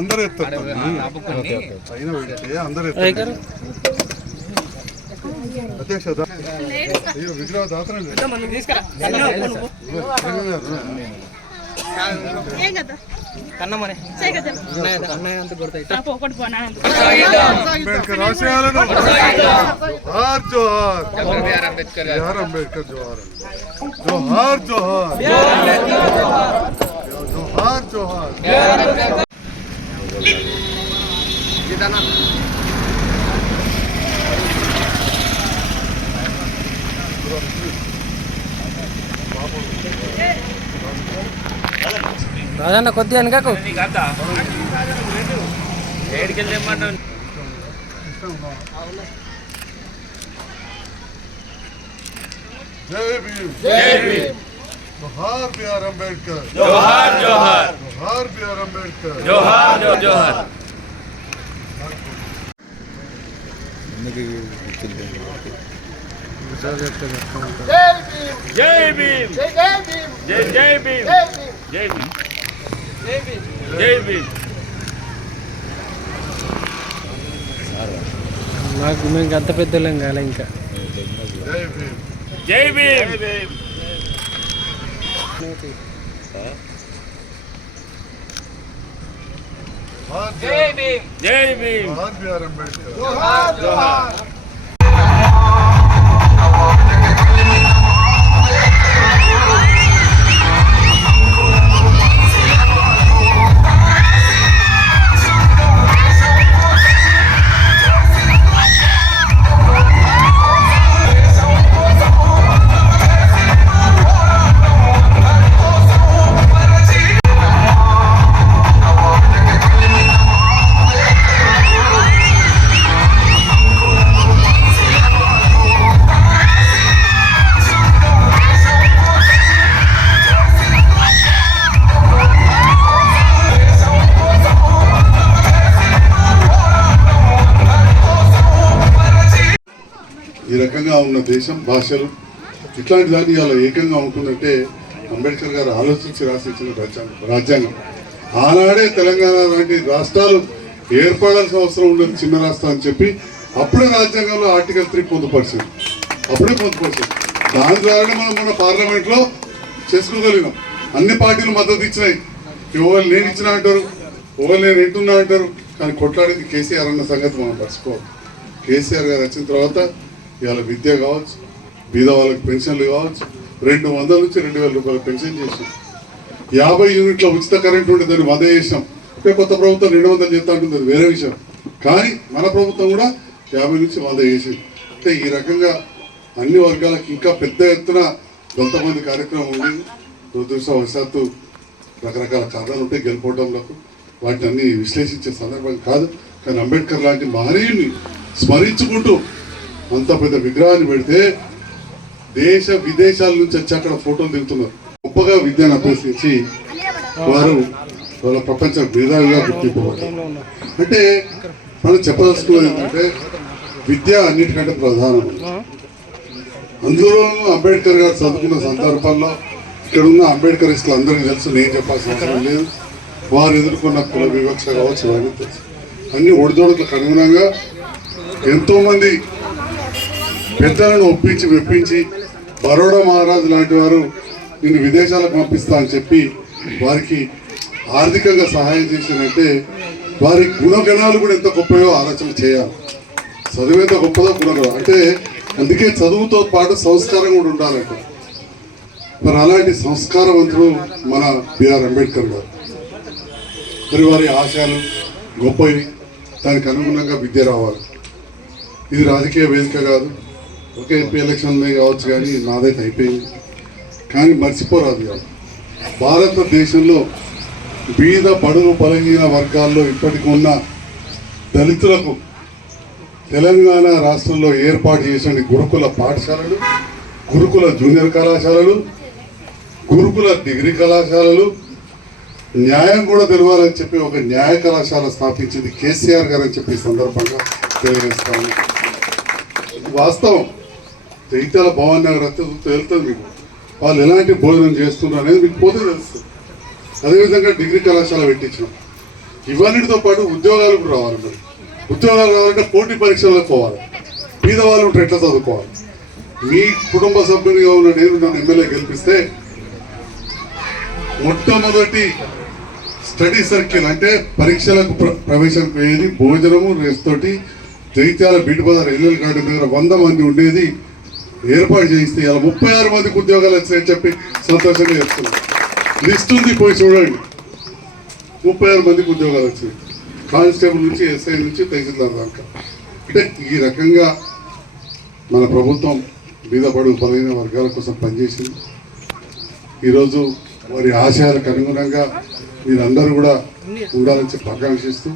అందరూ ఎత్తారు అందరూ ఎత్తారు అధ్యక్ష విగ్రహ దాతరండి అంబేద్కర్ ఆశయాలను జోహార్ జోహార్ అంబేద్కర్ జోహార్ జోహార్ జోహార్ జోహార్ జోహార్ రాజన్న కొద్దిగా వెనకకు జై భీమ్ జై భీమ్ జోహార్ బిఆర్ అంబేద్కర్ జోహార్ జోహార్ జోహార్ బిఆర్ అంబేద్కర్ జోహార్ జోహార్ జై భీమ్ జై భీమ్ జై జై భీమ్ జై భీమ్ జై భీమ్ నాకు మేము అంత పెద్దలేం కాలే ఇంకా జై భీమ్ జై భీమ్ జై భీమ్ జై భీమ్ జోహార్ బిఆర్ అంబేద్కర్ జోహార్ జోహార్ ఈ రకంగా ఉన్న దేశం భాషలు ఇట్లాంటి దాన్ని ఇలా ఏకంగా ఉంటుందంటే అంబేద్కర్ గారు ఆలోచించి రాసిచ్చిన రాజ్యాంగం. ఆనాడే తెలంగాణ లాంటి రాష్ట్రాలు ఏర్పడాల్సిన అవసరం ఉండదు, చిన్న రాష్ట్రం అని చెప్పి అప్పుడే రాజ్యాంగంలో ఆర్టికల్ 3 పొందుపరిచింది. అప్పుడే పొందుపరిచింది. దాని ద్వారానే మనం మన పార్లమెంట్లో చేసుకోగలిగినాం. అన్ని పార్టీలు మద్దతు ఇచ్చినాయి. ఎవరు నేను ఇచ్చినా అంటారు, ఎవరు నేను ఎంటున్నా అంటారు. కానీ కొట్లాడింది కేసీఆర్ అన్న సంగతి మనం మర్చిపోవాలి. కేసీఆర్ గారు వచ్చిన తర్వాత ఇవాళ విద్య కావచ్చు, బీద వాళ్ళకి పెన్షన్లు కావచ్చు, 200 నుంచి 2000 రూపాయలు పెన్షన్ చేసాం. 50 యూనిట్ల ఉచిత కరెంట్ ఉంటే దాన్ని 100 చేసాం. కొత్త ప్రభుత్వం 200 చేస్తా ఉంటుంది, అది వేరే విషయం. కానీ మన ప్రభుత్వం కూడా 50 నుంచి 100 చేసింది. అంటే ఈ రకంగా అన్ని వర్గాలకు ఇంకా పెద్ద ఎత్తున కొంతమంది కార్యక్రమం ఉంది. దురదృష్టవశాత్తు రకరకాల కారణాలు ఉంటాయి గెలుపోవడంలో, వాటిని అన్ని విశ్లేషించే సందర్భం కాదు. కానీ అంబేద్కర్ లాంటి మహనీయుని స్మరించుకుంటూ అంత పెద్ద విగ్రహాన్ని పెడితే దేశ విదేశాల నుంచి వచ్చి అక్కడ ఫోటోలు దిగుతున్నారు. గొప్పగా విద్యను అభ్యసించి వారు వాళ్ళ ప్రపంచ మేధావిగా గుర్తింపబడ్డారు. అంటే మనం చెప్పదలుచుకున్నది ఏంటంటే విద్య అన్నిటికంటే ప్రధానం. అందులోనూ అంబేద్కర్ గారు చదువుకున్న సందర్భాల్లో ఇక్కడ ఉన్న అంబేద్కరిస్టులు అందరికీ తెలుసు, నేను చెప్పాల్సిన అవసరం లేదు. వారు ఎదుర్కొన్న కుల వివక్ష కావచ్చు, వారికి తెలుసు. అన్ని ఒడిదోడులకు అనుగుణంగా ఎంతోమంది పెద్దలను ఒప్పించి మెప్పించి బరోడా మహారాజు లాంటి వారు నిన్ను విదేశాలకు పంపిస్తా అని చెప్పి వారికి ఆర్థికంగా సహాయం చేసినంటే వారి గుణగణాలు కూడా ఎంత గొప్పయో ఆలోచన చేయాలి. చదువు ఎంత గొప్పదో గుణగణం అంటే అందుకే చదువుతో పాటు సంస్కారం కూడా ఉండాలంట. మరి అలాంటి సంస్కారవంతుడు మన బిఆర్ అంబేద్కర్ గారు. మరి వారి ఆశయాలు గొప్పవి, దానికి అనుగుణంగా విద్య రావాలి. ఇది రాజకీయ వేదిక కాదు, ఒక ఎంపీ ఎలక్షన్లే కావచ్చు, కానీ నాదైతే అయిపోయింది. కానీ మర్చిపోరాదు కాదు, భారతదేశంలో బీద బడుగు బలహీన వర్గాల్లో ఇప్పటికి ఉన్న దళితులకు తెలంగాణ రాష్ట్రంలో ఏర్పాటు చేసిన గురుకుల పాఠశాలలు, గురుకుల జూనియర్ కళాశాలలు, గురుకుల డిగ్రీ కళాశాలలు, న్యాయం కూడా తెలవాలని చెప్పి ఒక న్యాయ కళాశాల స్థాపించింది కేసీఆర్ గారు అని చెప్పి సందర్భంగా తెలియజేస్తాను. ఇది వాస్తవం. జైత్యాల భవన్ నగర్ వస్తే తెలుస్తుంది మీకు, వాళ్ళు ఎలాంటి భోజనం చేస్తున్నారు అనేది మీకు పోతే తెలుస్తుంది. అదేవిధంగా డిగ్రీ కళాశాల పెట్టించినాం. ఇవన్నిటితో పాటు ఉద్యోగాలు కూడా రావాలి. మరి ఉద్యోగాలు రావాలంటే పోటీ పరీక్షలకు పోవాలి. పేదవాళ్ళు ఉంటే ఎట్లా చదువుకోవాలి? మీ కుటుంబ సభ్యునిగా ఉన్న నేను నన్ను ఎమ్మెల్యే గెలిపిస్తే మొట్టమొదటి స్టడీ సర్కిల్ అంటే పరీక్షలకు ప్రవేశం పోయేది భోజనము రేస్ తోటి జైత్యాల బీట్ బజార్ ఎల్ఎల్ గార్డెన్ దగ్గర 100 మంది ఉండేది ఏర్పాటు చేయిస్తే ఇలా 36 మందికి ఉద్యోగాలు వచ్చాయని చెప్పి సంతోషంగా చెప్తున్నాను. లిస్ట్ ఉంది, పోయి చూడండి. 36 మందికి ఉద్యోగాలు వచ్చాయి, కానిస్టేబుల్ నుంచి ఎస్ఐ నుంచి తహసీల్దార్ దాకా. అంటే ఈ రకంగా మన ప్రభుత్వం బీద బడుగు బలహీన వర్గాల కోసం పనిచేసింది. ఈరోజు వారి ఆశయాలకు అనుగుణంగా మీరందరూ కూడా ఉండాలని చెప్పి ఆకాంక్షిస్తూ